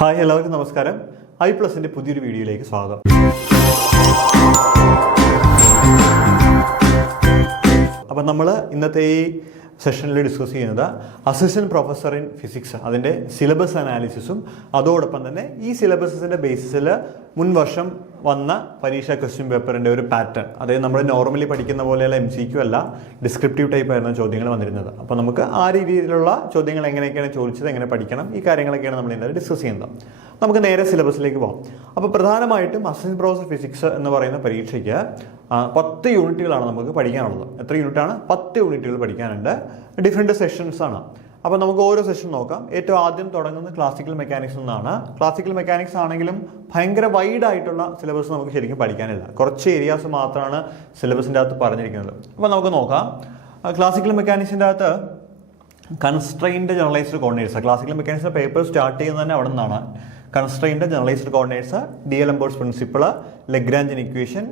Hi എല്ലാവർക്കും നമസ്കാരം. iPlusന്റെ പുതിയൊരു വീഡിയോയിലേക്ക് സ്വാഗതം. അപ്പോൾ നമ്മൾ ഇന്നത്തെ ഈ സെഷനിൽ ഡിസ്കസ് ചെയ്യുന്നത് അസിസ്റ്റന്റ് പ്രൊഫസർ ഇൻ ഫിസിക്സ് അതിൻ്റെ സിലബസ് അനാലിസിസും അതോടൊപ്പം തന്നെ ഈ സിലബസിൻ്റെ ബേസിസിൽ മുൻ വർഷം വന്ന പരീക്ഷാ ക്വസ്റ്റ്യൻ പേപ്പറിൻ്റെ ഒരു പാറ്റേൺ, അതായത് നമ്മൾ നോർമലി പഠിക്കുന്ന പോലെയുള്ള MCQ അല്ല, ഡിസ്ക്രിപ്റ്റീവ് ടൈപ്പ് ആയിരുന്നു ചോദ്യങ്ങൾ വന്നിരുന്നത്. അപ്പോൾ നമുക്ക് ആ രീതിയിലുള്ള ചോദ്യങ്ങൾ എങ്ങനെയൊക്കെയാണ് ചോദിച്ചത്, എങ്ങനെ പഠിക്കണം, ഈ കാര്യങ്ങളൊക്കെയാണ് നമ്മൾ ഇന്നലെ ഡിസ്കസ് ചെയ്യുന്നത്. നമുക്ക് നേരെ സിലബസിലേക്ക് പോകാം. അപ്പോൾ പ്രധാനമായിട്ടും അസിസ്റ്റന്റ് പ്രൊഫസർ ഫിസിക്സ് എന്ന് പറയുന്ന പരീക്ഷയ്ക്ക് 10 യൂണിറ്റുകളാണ് നമുക്ക് പഠിക്കാനുള്ളത്. എത്ര യൂണിറ്റാണ്? 10 യൂണിറ്റുകൾ പഠിക്കാനുണ്ട്. ഡിഫറെൻറ്റ് സെഷൻസ് ആണ്. അപ്പോൾ നമുക്ക് ഓരോ സെഷൻ നോക്കാം. ഏറ്റവും ആദ്യം തുടങ്ങുന്നത് ക്ലാസിക്കൽ മെക്കാനിക്സ് എന്നാണ്. ക്ലാസിക്കൽ മെക്കാനിക്സ് ആണെങ്കിലും ഭയങ്കര വൈഡ് ആയിട്ടുള്ള സിലബസ് നമുക്ക് ശരിക്കും പഠിക്കാനില്ല. കുറച്ച് ഏരിയാസ് മാത്രമാണ് സിലബസിൻ്റെ അകത്ത് പറഞ്ഞിരിക്കുന്നത്. അപ്പോൾ നമുക്ക് നോക്കാം. ക്ലാസിക്കൽ മെക്കാനിക്സിൻ്റെ അകത്ത് കൺസ്ട്രെയിൻഡ് ജനറലൈസ്ഡ് കോർഡിനേറ്റ്സ്, ക്ലാസിക്കൽ മെക്കാനിക്സിൻ്റെ പേപ്പർ സ്റ്റാർട്ട് ചെയ്യുന്നത് തന്നെ അവിടെ നിന്നാണ്. Constrained generalised coordinates, d'Alembert's principle, Lagrangian equation,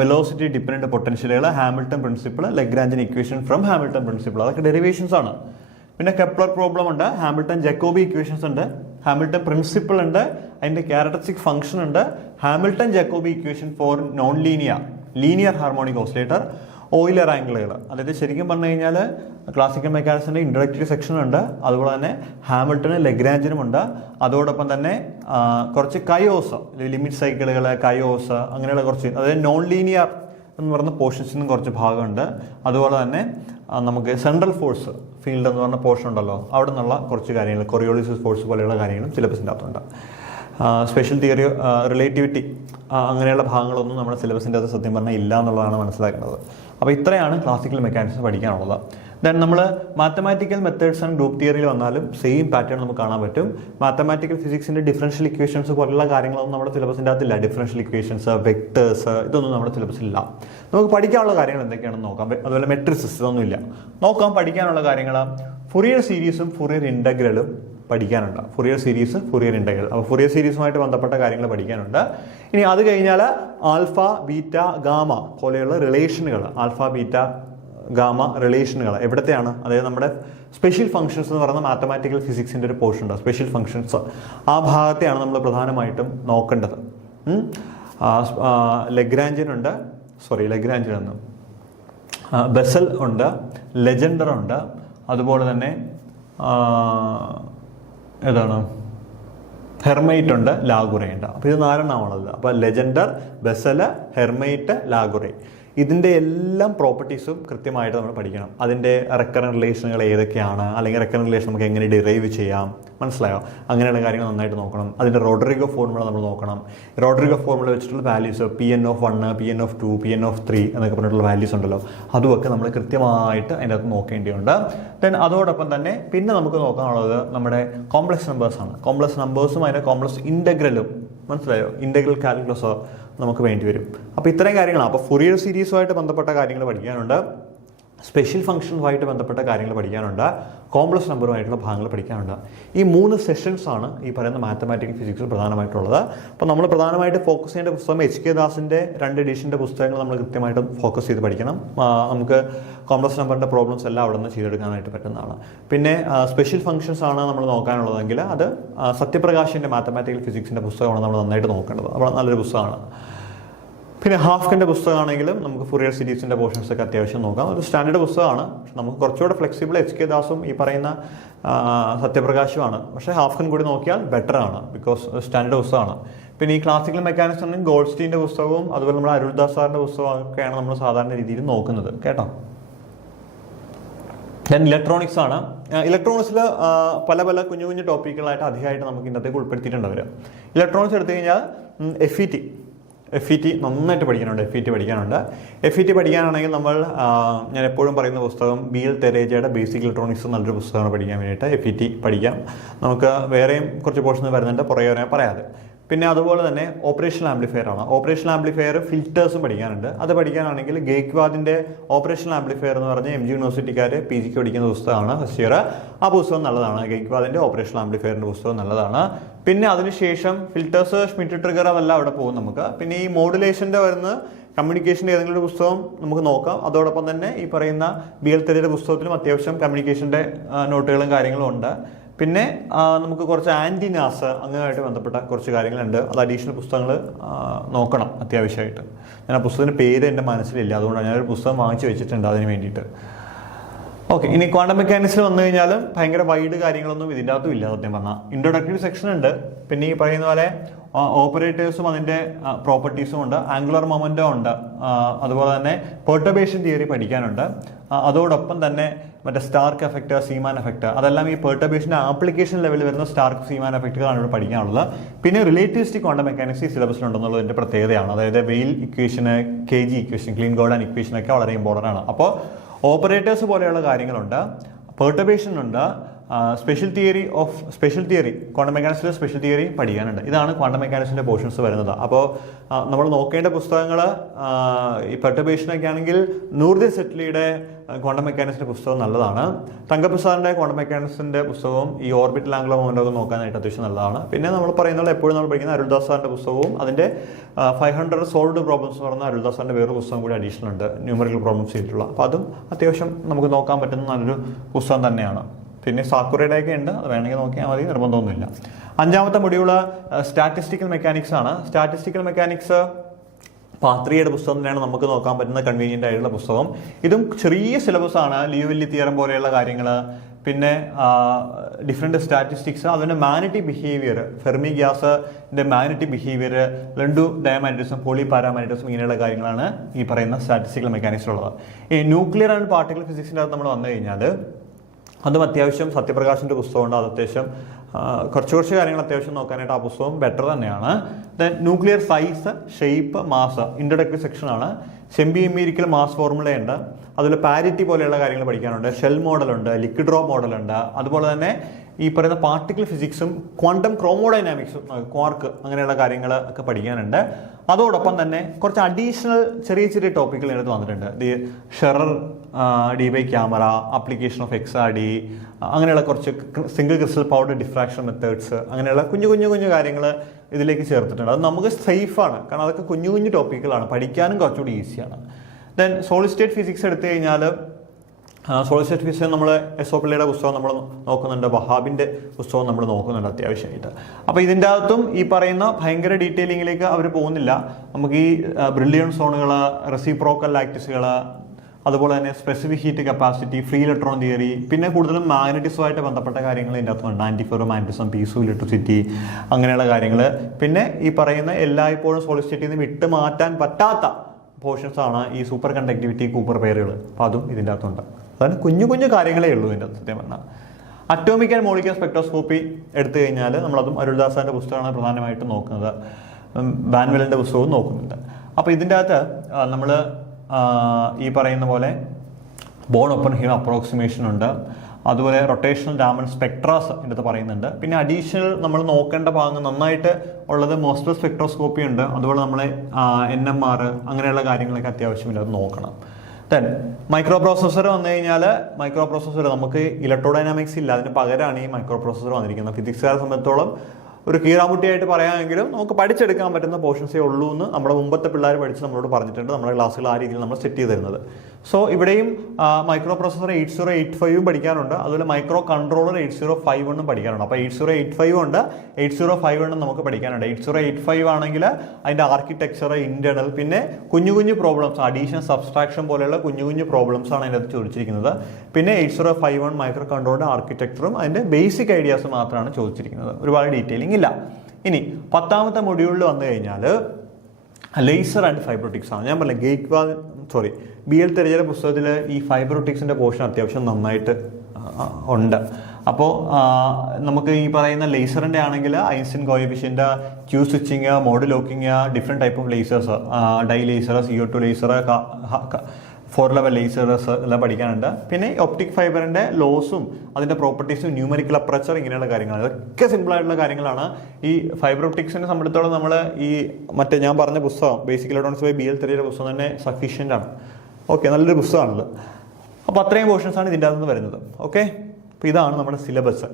velocity dependent പൊട്ടൻഷ്യലുകൾ, Hamilton principle, Lagrangian equation from Hamilton principle, അതൊക്കെ ഡെറിവേഷൻസ് ആണ്. പിന്നെ കെപ്ലർ പ്രോബ്ലം ഉണ്ട്, ഹാമിൽട്ടൺ ജക്കോബി ഇക്വേഷൻസ് ഉണ്ട്, ഹാമിൽട്ടൺ പ്രിൻസിപ്പിൾ ഉണ്ട്, അതിൻ്റെ ക്യാരക്ടറിസ്റ്റിക് ഫംഗ്ഷൻ ഉണ്ട്, Hamilton Jacobi equation for non linear harmonic oscillator, Euler ആംഗിളുകൾ. അതായത് ശരിക്കും പറഞ്ഞു കഴിഞ്ഞാൽ ക്ലാസിക്കൽ മെക്കാനിക്സിൻ്റെ ഇൻട്രൊഡക്ടറി സെക്ഷൻ ഉണ്ട്, അതുപോലെ തന്നെ ഹാമിൽട്ടനും ലഗ്രാഞ്ചിനും ഉണ്ട്. അതോടൊപ്പം തന്നെ കുറച്ച് കയോസ്, ലിമിറ്റ് സൈക്കിളുകൾ, കയോസ്, അങ്ങനെയുള്ള കുറച്ച്, അതായത് നോൺ ലീനിയർ എന്ന് പറയുന്ന പോർഷൻസിനും കുറച്ച് ഭാഗമുണ്ട്. അതുപോലെ തന്നെ നമുക്ക് സെൻട്രൽ ഫോഴ്സ് ഫീൽഡ് എന്ന് പറഞ്ഞ പോർഷൻ ഉണ്ടല്ലോ, അവിടെ നിന്നുള്ള കുറച്ച് കാര്യങ്ങൾ, കൊറിയോളിസിസ് ഫോഴ്സ് പോലെയുള്ള കാര്യങ്ങളും സിലബസിൻ്റെ അകത്തുണ്ട്. സ്പെഷ്യൽ തിയറി, റിലേറ്റിവിറ്റി, അങ്ങനെയുള്ള ഭാഗങ്ങളൊന്നും നമ്മുടെ സിലബസിൻ്റെ അകത്ത് സത്യം പറഞ്ഞാൽ ഇല്ല എന്നുള്ളതാണ് മനസ്സിലാക്കുന്നത്. അപ്പോൾ ഇത്രയാണ് ക്ലാസിക്കൽ മെക്കാനിക്സ് പഠിക്കാനുള്ളത്. ദെൻ നമ്മൾ മാത്തമാറ്റിക്കൽ മെത്തേഡ്സ് ആൻഡ് ഗ്രൂപ്പ് തിയറിയിൽ വന്നാലും സെയിം പാറ്റേൺ നമുക്ക് കാണാൻ പറ്റും. മാത്തമാറ്റിക്കൽ ഫിസിക്സിൻ്റെ ഡിഫറൻഷ്യൽ ഇക്വേഷൻസ് പോലുള്ള കാര്യങ്ങളൊന്നും നമ്മുടെ സിലബസിൻ്റെ അകത്തില്ല. ഡിഫറൻഷ്യൽ ഇക്വേഷൻസ്, വെക്ടേഴ്സ്, ഇതൊന്നും നമ്മുടെ സിലബസിലില്ല. നമുക്ക് പഠിക്കാനുള്ള കാര്യങ്ങൾ എന്തൊക്കെയാണെന്ന് നോക്കാം. അതുപോലെ മെട്രിസസ്, ഇതൊന്നുമില്ല. നോക്കാം പഠിക്കാനുള്ള കാര്യങ്ങൾ. ഫുറിയർ സീരീസും ഫുറിയർ ഇൻ്റഗ്രലും പഠിക്കാനുണ്ട്. Fourier series, Fourier integral. അപ്പോൾ ഫുറിയർ സീരീസുമായിട്ട് ബന്ധപ്പെട്ട കാര്യങ്ങൾ പഠിക്കാനുണ്ട്. ഇനി അത് കഴിഞ്ഞാൽ ആൽഫ, ബീറ്റ, ഗാമ പോലെയുള്ള റിലേഷനുകൾ, ആൽഫ, ബീറ്റ, ഗാമ റിലേഷനുകൾ എവിടത്തെയാണ്? അതായത് നമ്മുടെ സ്പെഷ്യൽ ഫംഗ്ഷൻസ് എന്ന് പറയുന്ന മാത്തമാറ്റിക്കൽ ഫിസിക്സിൻ്റെ ഒരു പോർഷൻ ഉണ്ട്, സ്പെഷ്യൽ ഫംഗ്ഷൻസ്. ആ ഭാഗത്തെയാണ് നമ്മൾ പ്രധാനമായിട്ടും നോക്കേണ്ടത്. ലഗ്രാഞ്ചിയൻ ഉണ്ട്, ലഗ്രാഞ്ചിയൻ എന്ന് ബെസൽ ഉണ്ട്, ലെജൻഡർ ഉണ്ട്, അതുപോലെ തന്നെ ഏതാണ്, ഹെർമൈറ്റ് ഉണ്ട്, ലാഗുറേ ഉണ്ട്. അപ്പോൾ ഇത് 4 അപ്പോൾ ലെജൻഡർ, ബെസൽ, ഹെർമൈറ്റ്, ലാഗുറേ, ഇതിൻ്റെ എല്ലാം പ്രോപ്പർട്ടീസും കൃത്യമായിട്ട് നമ്മൾ പഠിക്കണം. അതിൻ്റെ റെക്കറൻറ്റ് റിലേഷനുകൾ ഏതൊക്കെയാണ്, അല്ലെങ്കിൽ റെക്കറൻറ്റ് റിലേഷൻ നമുക്ക് എങ്ങനെ ഡിറൈവ് ചെയ്യാം, മനസ്സിലായോ? അങ്ങനെയുള്ള കാര്യങ്ങൾ നന്നായിട്ട് നോക്കണം. അതിൻ്റെ റോഡറിഗോ ഫോർമുല നമ്മൾ നോക്കണം. റോഡറിഗോ ഫോർമുല വെച്ചിട്ടുള്ള വാല്യൂസ്, Pn(1), Pn(2), Pn(3) എന്നൊക്കെ പറഞ്ഞിട്ടുള്ള വാല്യൂസ് ഉണ്ടല്ലോ, അതുമൊക്കെ നമ്മൾ കൃത്യമായിട്ട് അതിൻ്റെ അകത്ത് നോക്കേണ്ടതുണ്ട്. ദെൻ അതോടൊപ്പം തന്നെ പിന്നെ നമുക്ക് നോക്കാനുള്ളത് നമ്മുടെ കോംപ്ലക്സ് നമ്പേഴ്സാണ്. കോംപ്ലക്സ് നമ്പേഴ്സും അതിൻ്റെ കോംപ്ലക്സ് ഇൻ്റഗ്രലും, മനസ്സിലായോ? ഇൻ്റഗ്രൽ കാൽക്കുലസ് നമുക്ക് വേണ്ടി വരും. അപ്പോൾ ഇത്രയും കാര്യങ്ങളാണ്. അപ്പോൾ ഫുറിയർ സീരീസുമായിട്ട് ബന്ധപ്പെട്ട കാര്യങ്ങൾ പഠിക്കാനുണ്ട്, സ്പെഷ്യൽ ഫംഗ്ഷനുമായിട്ട് ബന്ധപ്പെട്ട കാര്യങ്ങൾ പഠിക്കാനുണ്ട്, കോംപ്ലക്സ് നമ്പറുമായിട്ടുള്ള ഭാഗങ്ങൾ പഠിക്കാനുണ്ട്. ഈ 3 സെഷൻസാണ് ഈ പറയുന്ന മാത്തമാറ്റിക്കൽ ഫിസിക്സിൽ പ്രധാനമായിട്ടുള്ളത്. അപ്പോൾ നമ്മൾ പ്രധാനമായിട്ട് ഫോക്കസ് ചെയ്യേണ്ട പുസ്തകം HK ദാസിൻ്റെ 2 എഡിഷൻ്റെ പുസ്തകങ്ങൾ നമ്മൾ കൃത്യമായിട്ട് ഫോക്കസ് ചെയ്ത് പഠിക്കണം. നമുക്ക് കോംപ്ലക്സ് നമ്പറിൻ്റെ പ്രോബ്ലംസ് എല്ലാം അവിടെ നിന്ന് ചെയ്തെടുക്കാനായിട്ട് പറ്റുന്നതാണ്. പിന്നെ സ്പെഷ്യൽ ഫംഗ്ഷൻസ് ആണ് നമ്മൾ നോക്കാനുള്ളതെങ്കിൽ അത് സത്യപ്രകാശിൻ്റെ മാത്തമാറ്റിക്കൽ ഫിസിക്സിൻ്റെ പുസ്തകമാണ് നമ്മൾ നന്നായിട്ട് നോക്കേണ്ടത്. അപ്പോൾ നല്ലൊരു പുസ്തകമാണ്. പിന്നെ ഹാഫ്കിൻ്റെ പുസ്തകമാണെങ്കിലും നമുക്ക് ഫുറിയർ സീരീസിൻ്റെ പോർഷൻസ് ഒക്കെ അത്യാവശ്യം നോക്കാം. ഒരു സ്റ്റാൻഡേർഡ് പുസ്തകമാണ്. നമുക്ക് കുറച്ചുകൂടെ ഫ്ലെക്സിബിൾ HK ദാസും ഈ പറയുന്ന സത്യപ്രകാശുമാണ്. പക്ഷേ ഹാഫ്കിൻ കൂടി നോക്കിയാൽ ബെറ്റർ ആണ്, ബിക്കോസ് സ്റ്റാൻഡേർഡ് പുസ്തകമാണ്. പിന്നെ ഈ ക്ലാസിക്കൽ മെക്കാനിക്സ് ആണെങ്കിൽ ഗോൾഡ്സ്റ്റീൻ്റെ പുസ്തകവും അതുപോലെ നമ്മുടെ അരുൾദാസ് സാറിൻ്റെ പുസ്തകമൊക്കെയാണ് നമ്മൾ സാധാരണ രീതിയിൽ നോക്കുന്നത്, കേട്ടോ. ദെൻ ഇലക്ട്രോണിക്സ് ആണ്. ഇലക്ട്രോണിക്സിൽ പല കുഞ്ഞു കുഞ്ഞു ടോപ്പിക്കുകളായിട്ട് അധികമായിട്ട് നമുക്ക് ഇന്നത്തേക്ക് ഉൾപ്പെടുത്തിയിട്ടുണ്ട് അവർ. ഇലക്ട്രോണിക്സ് എടുത്തു കഴിഞ്ഞാൽ FET നന്നായിട്ട് പഠിക്കാനുണ്ട്. FET പഠിക്കാനാണെങ്കിൽ നമ്മൾ, ഞാൻ എപ്പോഴും പറയുന്ന പുസ്തകം BL തെരേജയുടെ ബേസിക് ഇലക്ട്രോണിക്സ് നല്ലൊരു പുസ്തകമാണ് പഠിക്കാൻ വേണ്ടിയിട്ട്. FET പഠിക്കാം. നമുക്ക് വേറെയും കുറച്ച് പോർഷൻസ് വരുന്നുണ്ട്, പുറകെ പറയാതെ. പിന്നെ അതുപോലെ തന്നെ ഓപ്പറേഷണൽ ആംപ്ലിഫയർ ആണ്. ഓപ്പറേഷണൽ ആംപ്ലിഫയർ ഫിൽറ്റേഴ്സും പഠിക്കാനുണ്ട്. അത് പഠിക്കാനാണെങ്കിൽ ഗേക്വാദിൻ്റെ ഓപ്പറേഷണൽ ആംപ്ലിഫയർ എന്ന് പറഞ്ഞ് MG യൂണിവേഴ്സിറ്റിക്കാർ PGക്ക് പഠിക്കുന്ന പുസ്തകമാണ് ഫസ്റ്റ് ഇയർ. ആ പുസ്തകം നല്ലതാണ്. ഗേക്വാദിൻ്റെ ഓപ്പറേഷണൽ ആംപ്ലിഫയറിൻ്റെ പുസ്തകം നല്ലതാണ്. പിന്നെ അതിനുശേഷം ഫിൽറ്റേഴ്സ്, ഷ്മിറ്റ് ട്രിഗർ, അതെല്ലാം അവിടെ പോകും നമുക്ക്. പിന്നെ ഈ മോഡുലേഷൻ്റെ വരുന്ന കമ്മ്യൂണിക്കേഷൻ്റെ ഏതെങ്കിലും ഒരു പുസ്തകം നമുക്ക് നോക്കാം. അതോടൊപ്പം തന്നെ ഈ പറയുന്ന BL തെരേജയുടെ പുസ്തകത്തിലും അത്യാവശ്യം കമ്മ്യൂണിക്കേഷൻ്റെ നോട്ടുകളും കാര്യങ്ങളും ഉണ്ട്. പിന്നെ നമുക്ക് കുറച്ച് ആൻറ്റിനാസ് അങ്ങനെയായിട്ട് ബന്ധപ്പെട്ട കുറച്ച് കാര്യങ്ങളുണ്ട്. അത് അഡീഷണൽ പുസ്തകങ്ങൾ നോക്കണം അത്യാവശ്യമായിട്ട്. ഞാൻ ആ പുസ്തകത്തിൻ്റെ പേര് എൻ്റെ മനസ്സിലില്ല, അതുകൊണ്ടാണ് ഞാനൊരു പുസ്തകം വാങ്ങിച്ച് വെച്ചിട്ടുണ്ട് അതിന് വേണ്ടിയിട്ട്. ഓക്കെ, ഇനി ക്വാണ്ടം മെക്കാനിക്സിൽ വന്നു കഴിഞ്ഞാൽ ഭയങ്കര വൈഡ് കാര്യങ്ങളൊന്നും ഇതിൻ്റെ അകത്തും ഇല്ല സത്യം പറഞ്ഞാൽ. ഇൻട്രൊഡക്റ്റീവ് സെക്ഷൻ ഉണ്ട്, പിന്നെ ഈ പറയുന്ന പോലെ ഓപ്പറേറ്റേഴ്സും അതിൻ്റെ പ്രോപ്പർട്ടീസും ഉണ്ട്, ആംഗുലർ മൊമെൻറ്റോ ഉണ്ട്, അതുപോലെ തന്നെ പെർട്ടർബേഷൻ തിയറി പഠിക്കാനുണ്ട്. അതോടൊപ്പം തന്നെ മറ്റേ സ്റ്റാർക്ക് എഫക്റ്റ്, സീമാൻ എഫക്റ്റ്, അതെല്ലാം ഈ പെർട്ടർബേഷൻ്റെ ആപ്ലിക്കേഷൻ ലെവലിൽ വരുന്ന സ്റ്റാർക്ക് സീമാൻ എഫക്റ്റുകളാണ് ഇവിടെ പഠിക്കാനുള്ളത്. പിന്നെ റിലേറ്റിവിസ്റ്റിക് ക്വാണ്ടം മെക്കാനിക്സ് ഈ സിലബസിലുണ്ടെന്നുള്ളതിൻ്റെ പ്രത്യേകതയാണ്. അതായത് വെയിൽ ഇക്വേഷന്, KG ഇക്വേഷൻ, ക്ലീൻ ഗോർഡൻ ഇക്വേഷനൊക്കെ വളരെ ഇമ്പോർട്ടൻ്റ് ആണ്. അപ്പോൾ ഓപ്പറേറ്റേഴ്സ് പോലെയുള്ള കാര്യങ്ങളുണ്ട്, പെർട്ടർബേഷൻ ഉണ്ട്, സ്പെഷ്യൽ തിയറി ക്വാണ്ടം മെക്കാനിക്സിലെ സ്പെഷ്യൽ തിയറി പഠിക്കാനുണ്ട്. ഇതാണ് ക്വാണ്ടം മെക്കാനിക്സിൻ്റെ പോർഷൻസ് വരുന്നത്. അപ്പോൾ നമ്മൾ നോക്കേണ്ട പുസ്തകങ്ങൾ ഈ പെർട്ടർബേഷനൊക്കെ ആണെങ്കിൽ നൂർദീൻ സെറ്റ്ലിയുടെ ക്വാണ്ടം മെക്കാനിക്സിൻ്റെ പുസ്തകം നല്ലതാണ്. തങ്കപ്രസാദിൻ്റെ ക്വാണ്ടം മെക്കാനിക്സിൻ്റെ പുസ്തകവും ഈ ഓർബിറ്റൽ ആംഗുലർ മൊമെൻ്റൊക്കെ നോക്കാനായിട്ട് അത്യാവശ്യം നല്ലതാണ്. പിന്നെ നമ്മൾ പറയുന്നത് എപ്പോഴും നമ്മൾ പഠിക്കുന്ന അരുൾദാസ് സാറിൻ്റെ പുസ്തകവും അതിൻ്റെ 500 സോൾവ്ഡ് പ്രോബ്ലംസ് എന്ന് പറഞ്ഞാൽ അരുൾദാസ് സാറിൻ്റെ വേറൊരു പുസ്തകം കൂടി അഡീഷണൽ ഉണ്ട്, ന്യൂമറിക്കൽ പ്രോബ്ലംസ് ചെയ്തിട്ടുള്ള. അപ്പോൾ അതും അത്യാവശ്യം നമുക്ക് നോക്കാൻ പറ്റുന്ന നല്ലൊരു പുസ്തകം തന്നെയാണ്. പിന്നെ സാക്കുറയുടെയൊക്കെ ഉണ്ട്, അത് വേണമെങ്കിൽ നോക്കിയാൽ മതി, നിർബന്ധമൊന്നുമില്ല. 5ാമത്തെ മൊഡ്യൂള് സ്റ്റാറ്റിസ്റ്റിക്കൽ മെക്കാനിക്സ് ആണ്. സ്റ്റാറ്റിസ്റ്റിക്കൽ മെക്കാനിക്സ് പാത്രിയുടെ പുസ്തകം തന്നെയാണ് നമുക്ക് നോക്കാൻ പറ്റുന്ന കൺവീനിയൻ്റ് ആയിട്ടുള്ള പുസ്തകം. ഇതും ചെറിയ സിലബസ് ആണ്, ലിയോവെല്ലി തിയറം പോലെയുള്ള കാര്യങ്ങൾ, പിന്നെ ഡിഫറെൻറ്റ് സ്റ്റാറ്റിസ്റ്റിക്സ്, അതുപോലെ മാഗ്നറ്റിക് ബിഹേവിയർ, ഫെർമി ഗ്യാസിൻ്റെ മാഗ്നറ്റിക് ബിഹേവിയർ, ലണ്ടു ഡയമാഗ്നറ്റിസം, പോളി പാരാമാഗ്നറ്റിസം, ഇങ്ങനെയുള്ള കാര്യങ്ങളാണ് ഈ പറയുന്ന സ്റ്റാറ്റിസ്റ്റിക്കൽ മെക്കാനിക്സിലുള്ളത്. ഈ ന്യൂക്ലിയർ ആൻഡ് പാർട്ടിക്കൽ ഫിസിക്സിൻ്റെ അകത്ത് നമ്മൾ വന്നു കഴിഞ്ഞാൽ അതും അത്യാവശ്യം സത്യപ്രകാശിൻ്റെ പുസ്തകമുണ്ട്, അത് അത്യാവശ്യം കുറച്ച് കാര്യങ്ങൾ അത്യാവശ്യം നോക്കാനായിട്ട് ആ പുസ്തകം ബെറ്റർ തന്നെയാണ്. Then nuclear size, shape, mass introductory സെക്ഷനാണ്. സെമി എംപീരിക്കൽ മാസ് ഫോർമുലയുണ്ട്, അതുപോലെ പാരിറ്റി പോലെയുള്ള കാര്യങ്ങൾ പഠിക്കാനുണ്ട്, ഷെൽ മോഡലുണ്ട്, ലിക്വിഡ് ഡ്രോപ്പ് മോഡലുണ്ട്, അതുപോലെ തന്നെ ഈ പറയുന്ന പാർട്ടിക്കിൾ ഫിസിക്സും ക്വാണ്ടം ക്രോമോഡൈനാമിക്സും, ക്വാർക്ക്, അങ്ങനെയുള്ള കാര്യങ്ങൾ ഒക്കെ പഠിക്കാനുണ്ട്. അതോടൊപ്പം തന്നെ കുറച്ച് അഡീഷണൽ ചെറിയ ടോപ്പിക്കുകൾ ഇതിനകത്ത് വന്നിട്ടുണ്ട്. Scherrer D camera, application of XRD, അങ്ങനെയുള്ള കുറച്ച് single crystal powder diffraction methods, അങ്ങനെയുള്ള കുഞ്ഞു കാര്യങ്ങൾ ഇതിലേക്ക് ചേർത്തിട്ടുണ്ട്. അത് നമുക്ക് സേഫാണ്, കാരണം അതൊക്കെ കുഞ്ഞു ടോപ്പിക്കുകളാണ്, പഠിക്കാനും കുറച്ചുകൂടി ഈസിയാണ്. ദെൻ സോളിഡ് സ്റ്റേറ്റ് ഫിസിക്സ് എടുത്തു കഴിഞ്ഞാൽ സോളിഡ് സ്റ്റേറ്റ് ഫിസിക്സ് നമ്മൾ SO പിള്ളയുടെ പുസ്തകം നമ്മൾ നോക്കുന്നുണ്ട്, വഹാബിൻ്റെ പുസ്തകം നമ്മൾ നോക്കുന്നുണ്ട് അത്യാവശ്യമായിട്ട്. അപ്പോൾ ഇതിൻ്റെ അകത്തും ഈ പറയുന്ന ഭയങ്കര ഡീറ്റെയിലിങ്ങിലേക്ക് അവർ പോകുന്നില്ല. നമുക്ക് ഈ ബ്രില്യൺ സോണുകൾ, റെസിപ്രോക്കൽ ലാക്റ്റിസുകൾ, അതുപോലെ തന്നെ specific heat capacity, free electron theory, പിന്നെ കൂടുതലും മാഗ്നറ്റിസമായിട്ട് ബന്ധപ്പെട്ട കാര്യങ്ങൾ ഇതിൻ്റെ അകത്തുണ്ട്. ആൻറ്റിഫെറോ മാഗ്നറ്റിസം, പീസോ ഇലക്ട്രിസിറ്റി, അങ്ങനെയുള്ള കാര്യങ്ങൾ. പിന്നെ ഈ പറയുന്ന എല്ലായ്പ്പോഴും സോളിഡ് സ്റ്റേറ്റിൽ നിന്ന് വിട്ട് മാറ്റാൻ പറ്റാത്ത പോർഷൻസ് ആണ് ഈ സൂപ്പർ കണ്ടക്ടിവിറ്റി, കൂപ്പർ പെയറുകൾ. അപ്പോൾ അതും ഇതിൻ്റെ അകത്തുണ്ട്. അതാണ് കുഞ്ഞു കാര്യങ്ങളേ ഉള്ളൂ ഇതിൻ്റെ അകത്ത് സത്യം പറഞ്ഞാൽ. അറ്റോമിക് ആൻഡ് മോളിക്യുലർ സ്പെക്ട്രോസ്കോപ്പി എടുത്തു കഴിഞ്ഞാൽ നമ്മളതും അരുൾദാസാൻ്റെ പുസ്തകമാണ് പ്രധാനമായിട്ടും നോക്കുന്നത്, ബാൻവെലിൻ്റെ പുസ്തകവും നോക്കുന്നുണ്ട്. അപ്പോൾ ഇതിൻ്റെ അകത്ത് നമ്മൾ ഈ പറയുന്ന പോലെ ബോൺ ഓപ്പൺഹീമർ അപ്രോക്സിമേഷൻ ഉണ്ട്, അതുപോലെ റൊട്ടേഷണൽ രാമൻ സ്പെക്ട്രാസ് ഇതിൻ്റെ അകത്ത് പറയുന്നുണ്ട്. പിന്നെ അഡീഷണൽ നമ്മൾ നോക്കേണ്ട ഭാഗങ്ങൾ നന്നായിട്ട് ഉള്ളത് മോസ്ഫെറ്റ് സ്പെക്ട്രോസ്കോപ്പി ഉണ്ട്, അതുപോലെ നമ്മൾ NMR, അങ്ങനെയുള്ള കാര്യങ്ങളൊക്കെ അത്യാവശ്യമില്ല, അത് നോക്കണം. ദെൻ മൈക്രോ പ്രോസസ്സർ വന്നു കഴിഞ്ഞാൽ മൈക്രോ പ്രോസസ്സർ നമുക്ക് ഇലക്ട്രോഡൈനാമിക്സ് ഇല്ല, അതിന് പകരമാണ് ഈ മൈക്രോ പ്രോസസ്സർ വന്നിരിക്കുന്നത്. ഫിസിക്സുകാരെ സംബന്ധിച്ചോളം ഒരു കീറാമുട്ടിയായിട്ട് പറയാമെങ്കിലും നമുക്ക് പഠിച്ചെടുക്കാൻ പറ്റുന്ന പോർഷൻസേ ഉള്ളൂ എന്ന് നമ്മുടെ മുമ്പത്തെ പിള്ളേർ പഠിച്ച് നമ്മളോട് പറഞ്ഞിട്ടുണ്ട്. നമ്മുടെ ക്ലാസ്സുകൾ ആ രീതിയിൽ നമ്മൾ സെറ്റ് ചെയ്ത് തരുന്നത്. സോ ഇവിടെയും മൈക്രോ പ്രോസസ്സർ 8085 പഠിക്കാനുണ്ട്, അതുപോലെ മൈക്രോ കൺട്രോളർ 8051 പഠിക്കാനുണ്ട്. അപ്പോൾ 8085 ഉണ്ട്, 8051 നമുക്ക് പഠിക്കാനുണ്ട്. 8085 ആണെങ്കിൽ അതിൻ്റെ ആർക്കിടെക്ചർ, ഇന്റേണൽ, പിന്നെ കുഞ്ഞു പ്രോബ്ലംസ്, അഡീഷൻ, സബ്സ്ട്രാക്ഷൻ പോലെയുള്ള കുഞ്ഞു പ്രോബ്ലംസ് ആണ് അതിൻ്റെ അകത്ത് ചോദിച്ചിരിക്കുന്നത്. പിന്നെ 8051 മൈക്രോ കൺട്രോളിൻ്റെ ആർക്കിടെക്ചറും അതിൻ്റെ ബേസിക് ഐഡിയാസ് മാത്രമാണ് ചോദിച്ചിരിക്കുന്നത്, ഒരുപാട് ഡീറ്റെയിലിംഗ് ഇല്ല. ഇനി 10ാമത്തെ മൊഡ്യൂളിൽ വന്നു കഴിഞ്ഞാൽ ലേസർ ആൻഡ് ഫൈബ്രോട്ടിക്സ് ആണ്. ഞാൻ പറഞ്ഞില്ല BL തെരഞ്ഞെടുത്ത പുസ്തകത്തിൽ ഈ ഫൈബ്രോട്ടിക്സിൻ്റെ പോർഷൻ അത്യാവശ്യം നന്നായിട്ട് ഉണ്ട്. അപ്പോൾ നമുക്ക് ഈ പറയുന്ന ലേസറിൻ്റെ ആണെങ്കിൽ Einstein coefficient, Q switching, mode locking, different type of lasers, dye laser, CO2 laser, 4 level lasers എല്ലാം പഠിക്കാനുണ്ട്. പിന്നെ ഒപ്റ്റിക് ഫൈബറിൻ്റെ ലോസും അതിൻ്റെ പ്രോപ്പർട്ടീസും, ന്യൂമറിക്കൽ അപ്പർച്ചർ, ഇങ്ങനെയുള്ള കാര്യങ്ങളാണ്. ഇതൊക്കെ സിമ്പിളായിട്ടുള്ള കാര്യങ്ങളാണ്. ഈ ഫൈബർ ഒപ്റ്റിക്സിനെ സംബന്ധിച്ചിടത്തോളം നമ്മൾ ഈ മറ്റേ ഞാൻ പറഞ്ഞ പുസ്തകം ബേസിക് ഇലക്ട്രോണിക്സ് ബൈ BL തെരഞ്ഞെടുത്ത പുസ്തകം തന്നെ സഫീഷ്യൻ്റ് ആണ്. ഓക്കെ, നല്ലൊരു പുസ്തകമാണത്. അപ്പോൾ അത്രയും പോർഷൻസാണ് ഇതിൻ്റെ അകത്ത് വരുന്നത്. ഓക്കെ, അപ്പോൾ ഇതാണ് നമ്മുടെ സിലബസ്,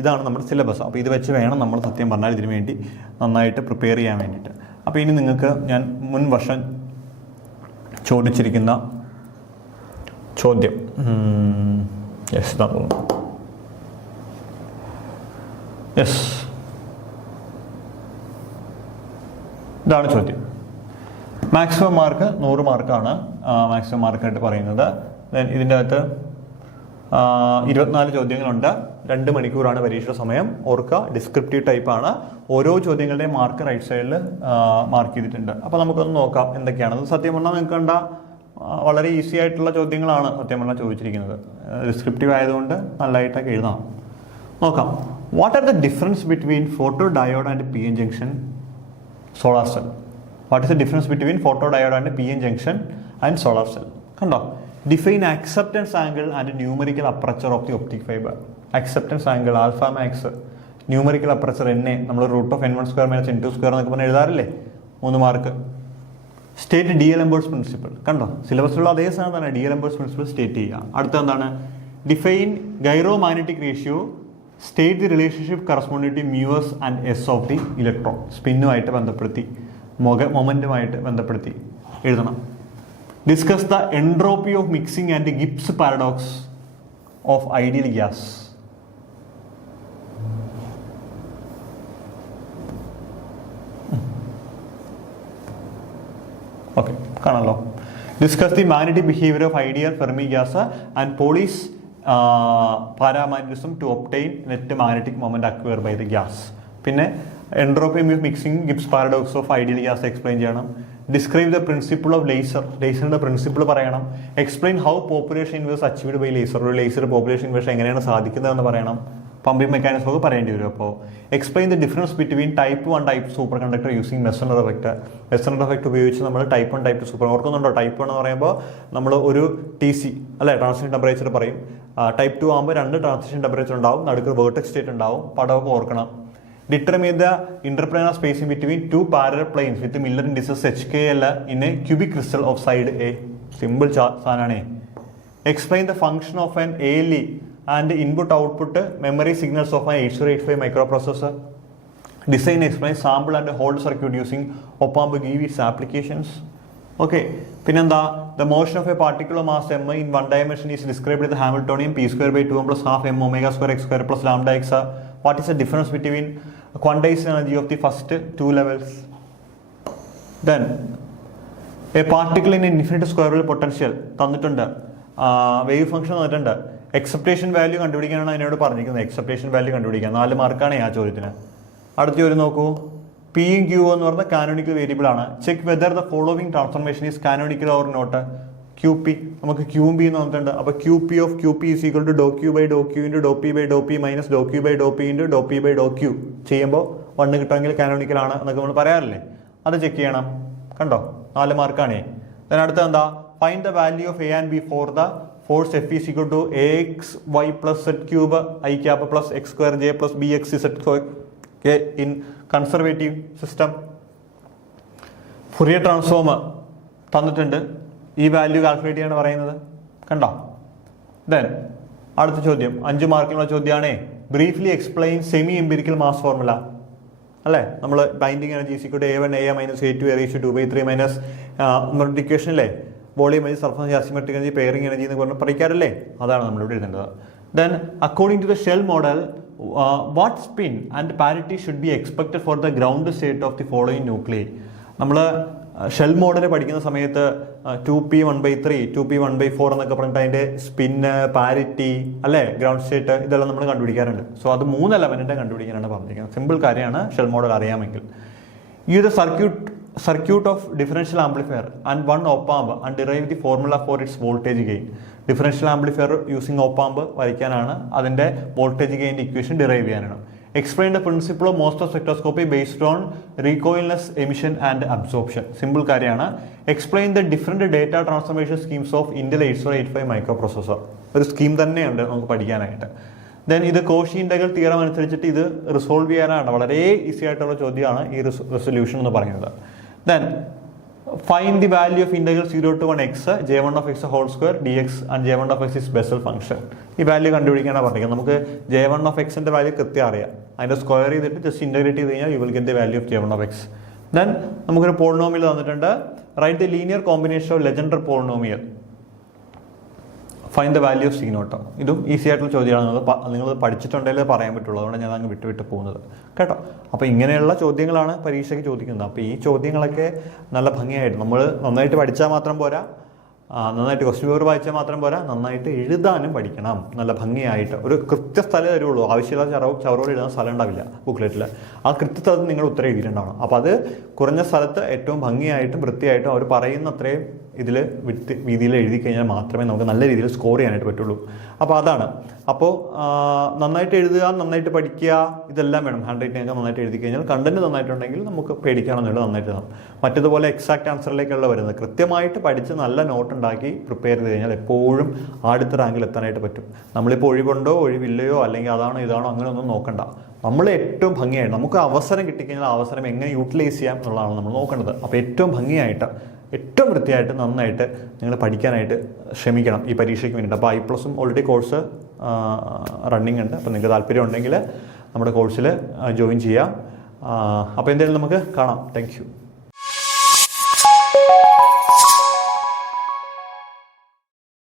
ഇതാണ് നമ്മുടെ സിലബസ്. അപ്പോൾ ഇത് വെച്ച് വേണം നമ്മൾ സത്യം പറഞ്ഞാൽ ഇതിനു വേണ്ടി നന്നായിട്ട് പ്രിപ്പയർ ചെയ്യാൻ വേണ്ടിയിട്ട്. അപ്പോൾ ഇനി നിങ്ങൾക്ക് ഞാൻ മുൻ വർഷം ചോദിച്ചിരിക്കുന്ന ചോദ്യം, യെസ്, യെസ്, ഇതാണ് ചോദ്യം. മാക്സിമം മാർക്ക് 100 മാർക്കാണ് മാക്സിമം മാർക്കായിട്ട് പറയുന്നത്. ദെൻ ഇതിൻ്റെ അകത്ത് 24 ചോദ്യങ്ങളുണ്ട്. 2 മണിക്കൂറാണ് പരീക്ഷയുടെ സമയം. ഓർക്കുക, ഡിസ്ക്രിപ്റ്റീവ് ടൈപ്പാണ്. ഓരോ ചോദ്യങ്ങളുടെയും മാർക്ക് റൈറ്റ് സൈഡിൽ മാർക്ക് ചെയ്തിട്ടുണ്ട്. അപ്പോൾ നമുക്കൊന്ന് നോക്കാം എന്തൊക്കെയാണ്. സത്യം പറഞ്ഞാൽ നിങ്ങൾക്ക് കണ്ട വളരെ ഈസി ആയിട്ടുള്ള ചോദ്യങ്ങളാണ് സത്യം പറഞ്ഞാൽ ചോദിച്ചിരിക്കുന്നത്. ഡിസ്ക്രിപ്റ്റീവ് ആയതുകൊണ്ട് നല്ലതായിട്ടൊക്കെ എഴുതാം. നോക്കാം. What are the difference between photo diode and P N junction solar cell? What is the difference between photo diode and P N junction and solar cell? കണ്ടോ? Define acceptance angle and numerical aperture of the optic fibre. Acceptance angle alpha max, numerical aperture N A, നമ്മൾ √(n1² - n2² എന്നൊക്കെ പറഞ്ഞ് എഴുതാറില്ലേ? 3 mark. State d'Alembert's principle. കണ്ടോ? സിലബസിലുള്ള അതേ സാധനം തന്നെ ഡി-എൽഎംബേർട്സ് പ്രിൻസിപ്പിൾ സ്റ്റേറ്റ് ചെയ്യുക. അടുത്ത എന്താണ്? Define gyro magnetic ratio, state the relationship corresponding to mu s and S of the electron. സ്പിന്നുമായിട്ട് ബന്ധപ്പെടുത്തി, മൊമെന്റുമായിട്ട് ബന്ധപ്പെടുത്തി എഴുതണം. Discuss the entropy of mixing and Gibbs paradox of ideal gas. Okay, കാണാമല്ലോ. Discuss the magnetic behaviour of ideal Fermi gas and Pauli's paramagnetism to obtain net magnetic moment acquire by the gas. പിന്നെ entropy of mixing Gibbs paradox of ideal gas explain ചെയ്യണം. Describe the principle of laser. ലേസറിന്റെ principle പറയണം. Explain how population inverse achieved by laser. ഒരു laser population inverse എങ്ങനെയാണ് സാധിക്കുന്നതെന്ന് പറയണം. Pumping mechanism ഒക്കെ പറയേണ്ടി വരും. അപ്പോൾ explain the difference between type 1 type superconductor using Meissner effect. Meissner effect ഉപയോഗിച്ച് നമ്മൾ ടൈപ്പ് 1 ടൈപ്പ് സൂപ്പർ, ഓർക്കുന്നുണ്ടോ? ടൈപ്പ് 1 എന്ന് പറയുമ്പോൾ നമ്മൾ ഒരു TC അല്ലെ, ട്രാൻസിഷൻ ടെമ്പറേച്ചർ പറയും. ടൈപ്പ് 2 ആകുമ്പോൾ 2 ട്രാൻസിഷൻ ടെമ്പറേച്ചർ ഉണ്ടാവും, നടുക്ക് വേർട്ടെക്സ് സ്റ്റേറ്റ് ഉണ്ടാവും. പടമൊക്കെ ഓർക്കണം. Determine the interplanar spacing between 2 parallel planes with Miller indices HKL in a cubic crystal of side A. Simple സാധനമാണ്. Explain the function of an ALE and input output memory signals of an 8085 microprocessor. Design, explain, sample and hold circuit using op-amp, give its applications. Okay, pinanda the motion of a particle of mass m in one dimension is described as the Hamiltonian p² by 2m plus half m omega square x square plus lambda x. What is the difference between quantized energy of the first 2 levels? Then a particle in an infinite square wave potential തന്നിട്ടുണ്ട്. Wave function തന്നിട്ടുണ്ട്. എക്സെപ്റ്റേഷൻ value കണ്ടുപിടിക്കാനാണ് അതിനോട് പറഞ്ഞിരിക്കുന്നത്. എക്സെപ്റ്റേഷൻ value കണ്ടുപിടിക്കാൻ 4 മാർക്കാണ് ആ ചോദ്യത്തിന്. അടുത്ത ചോദ്യം നോക്കൂ. P-യും Q എന്ന് പറഞ്ഞ കാനോണിക്കൽ വേരിയബിൾ ആണ്. Check whether the following transformation is canonical or not. QP നമുക്ക് Qയും P എന്ന് പറഞ്ഞിട്ടുണ്ട്. അപ്പോൾ QP of QP is equal to ഡോ Q ബൈ ഡോ Q ഇൻറ്റു ഡോ P ബൈ ഡോ P മൈനസ് ഡോ Q ബൈ ഡോ P ഇൻറ്റു ഡോ P ബൈ ഡോ Q ചെയ്യുമ്പോൾ 1 കിട്ടുമെങ്കിൽ കാനോണിക്കൽ ആണ് എന്നൊക്കെ നമ്മൾ പറയാറില്ലേ? അത് ചെക്ക് ചെയ്യണം. കണ്ടോ? 4 മാർക്കാണേ. അടുത്ത എന്താ? Find the value of A and B for the force F is equal to AXY plus Z cube I cap plus X square J plus BX Z square in conservative system. Fourier transform തന്നിട്ടുണ്ട്. ഈ value calculate ചെയ്യാനാണ് പറയുന്നത്. കണ്ടോ? Then അടുത്ത ചോദ്യം 5 മാർക്കിനുള്ള ചോദ്യമാണേ. Briefly explain semi empirical mass formula. അല്ലേ? നമ്മൾ binding energy is equal to A1 A minus A2 A raised to 2/3 minus equation അല്ലേ? Volume energy, surface asymmetric energy, pairing energy എന്ന് പറഞ്ഞാൽ പഠിക്കാറില്ലേ? അതാണ് നമ്മളിവിടെ എഴുതേണ്ടത്. Then according to the shell model what spin and parity should be expected for the ground state of the following nuclei. നമ്മൾ shell model പഠിക്കുന്ന സമയത്ത് 2p1/3 2p1/4 എന്നൊക്കെ പറഞ്ഞിട്ട് അതിൻ്റെ സ്പിന്ന്, പാരിറ്റി അല്ലേ, ഗ്രൗണ്ട് സ്റ്റേറ്റ് ഇതെല്ലാം നമ്മൾ കണ്ടുപിടിക്കാറുണ്ട്. സോ അത് 3 എലമെൻറ്റിൻ്റെ കണ്ടുപിടിക്കാനാണ് പറഞ്ഞിരിക്കുന്നത്. സിമ്പിൾ കാര്യമാണ് ഷെൽ മോഡൽ അറിയാമെങ്കിൽ. ഈ ഒരു circuit of differential amplifier and one op-amp and derive the formula for its voltage gain. Differential amplifier using op-amp വരയ്ക്കാനാണ്, അതിൻ്റെ വോൾട്ടേജ് ഗെയിൻ്റെ ഇക്വേഷൻ ഡിറൈവ് ചെയ്യാനാണ്. Explain the principle of MOSFET spectroscopy based on recoilless emission and absorption. Simple കാര്യമാണ്. Explain the different data transformation schemes of Intel 8085 microprocessor. ഒരു scheme തന്നെയുണ്ട് നമുക്ക് പഠിക്കാനായിട്ട്. Then ഇത് Cauchy integral theorem അനുസരിച്ചിട്ട് ഇത് റിസോൾവ് ചെയ്യാനാണ്. വളരെ ഈസി ആയിട്ടുള്ള ചോദ്യമാണ് ഈ റെസൊല്യൂഷൻ എന്ന് പറയുന്നത്. Then find the value of integral 0 to 1 x j1 of x whole square dx and j1 of x is Bessel function. ഈ വാല്യൂ കണ്ടുപിടിക്കാനാണ് പറഞ്ഞത്. നമുക്ക് j1 of x ന്റെ വാല്യൂ കൃത്യം അറിയാം. അതിന്റെ സ്ക്വയർ ചെയ്തിട്ട് ജസ്റ്റ് ഇന്റഗ്രേറ്റ് ചെയ്ത് കഴിഞ്ഞാൽ you will get the value of j1 of x. Then നമുക്കൊരു പോളിനോമിയൽ തന്നിട്ടുണ്ട്. Right the linear combination of Legendre polynomial find the value of C naught. ഇതും ഈസി ആയിട്ടുള്ള ചോദ്യമാണ്. നിങ്ങൾ പഠിച്ചിട്ടുണ്ടെങ്കിലേ പറയാൻ പറ്റുള്ളൂ. അതുകൊണ്ട് ഞാൻ അങ്ങ് വിട്ട് പോകുന്നത് കേട്ടോ. അപ്പോൾ ഇങ്ങനെയുള്ള ചോദ്യങ്ങളാണ് പരീക്ഷയ്ക്ക് ചോദിക്കുന്നത്. അപ്പോൾ ഈ ചോദ്യങ്ങളൊക്കെ നല്ല ഭംഗിയായിട്ട് നമ്മൾ നന്നായിട്ട് പഠിച്ചാൽ മാത്രം പോരാ, നന്നായിട്ട് ക്വസ്റ്റ്യൻ പേപ്പർ വായിച്ചാൽ മാത്രം പോരാ, നന്നായിട്ട് എഴുതാനും പഠിക്കണം. നല്ല ഭംഗിയായിട്ട് ഒരു കൃത്യസ്ഥലം തരുള്ളൂ. ആവശ്യമില്ലാതെ ചവറോട് എഴുതാൻ സ്ഥലം ഉണ്ടാവില്ല ബുക്ക്ലെറ്റിൽ. ആ കൃത്യസ്ഥലത്ത് നിങ്ങൾ ഉത്തരം എഴുതിയിട്ടുണ്ടാവണം. അപ്പോൾ അത് കുറഞ്ഞ സ്ഥലത്ത് ഏറ്റവും ഭംഗിയായിട്ടും വൃത്തിയായിട്ടും അവർ പറയുന്ന അത്രയും ഇതിൽ രീതിയിൽ എഴുതി കഴിഞ്ഞാൽ മാത്രമേ നമുക്ക് നല്ല രീതിയിൽ സ്കോർ ചെയ്യാനായിട്ട് പറ്റുള്ളൂ. അപ്പോൾ അതാണ്. അപ്പോൾ നന്നായിട്ട് എഴുതുക, നന്നായിട്ട് പഠിക്കുക, ഇതെല്ലാം വേണം. ഹാൻഡ് റൈറ്റിംഗ് ഒക്കെ നന്നായിട്ട് എഴുതി കഴിഞ്ഞാൽ കണ്ടന്റ് നന്നായിട്ടുണ്ടെങ്കിൽ നമുക്ക് പേടിക്കാണെന്നുള്ളത് നന്നായിട്ട് എഴുതാം. മറ്റേതുപോലെ എക്സാക്ട് ആൻസറിലേക്കുള്ള വരുന്നത് കൃത്യമായിട്ട് പഠിച്ച് നല്ല നോട്ട് ഉണ്ടാക്കി പ്രിപ്പയർ ചെയ്ത് കഴിഞ്ഞാൽ എപ്പോഴും അടുത്ത റാങ്കിൽ എത്താനായിട്ട് പറ്റും. നമ്മളിപ്പോൾ ഒഴിവുണ്ടോ ഒഴിവില്ലയോ അല്ലെങ്കിൽ അതാണോ ഇതാണോ അങ്ങനെയൊന്നും നോക്കണ്ട. നമ്മൾ ഏറ്റവും ഭംഗിയായിട്ട് നമുക്ക് അവസരം കിട്ടിക്കഴിഞ്ഞാൽ അവസരം എങ്ങനെ യൂട്ടിലൈസ് ചെയ്യാം എന്നുള്ളതാണ് നമ്മൾ നോക്കേണ്ടത്. അപ്പോൾ ഏറ്റവും ഭംഗിയായിട്ട് ഏറ്റവും വൃത്തിയായിട്ട് നന്നായിട്ട് നിങ്ങൾ പഠിക്കാനായിട്ട് ശ്രമിക്കണം ഈ പരീക്ഷയ്ക്ക് വേണ്ടിയിട്ട്. അപ്പോൾ IPLUS ഓൾറെഡി കോഴ്സ് റണ്ണിങ് ഉണ്ട്. അപ്പോൾ നിങ്ങൾക്ക് താല്പര്യം ഉണ്ടെങ്കിൽ നമ്മുടെ കോഴ്സിൽ ജോയിൻ ചെയ്യാം. അപ്പോൾ എന്തായാലും നമുക്ക് കാണാം. Thank you.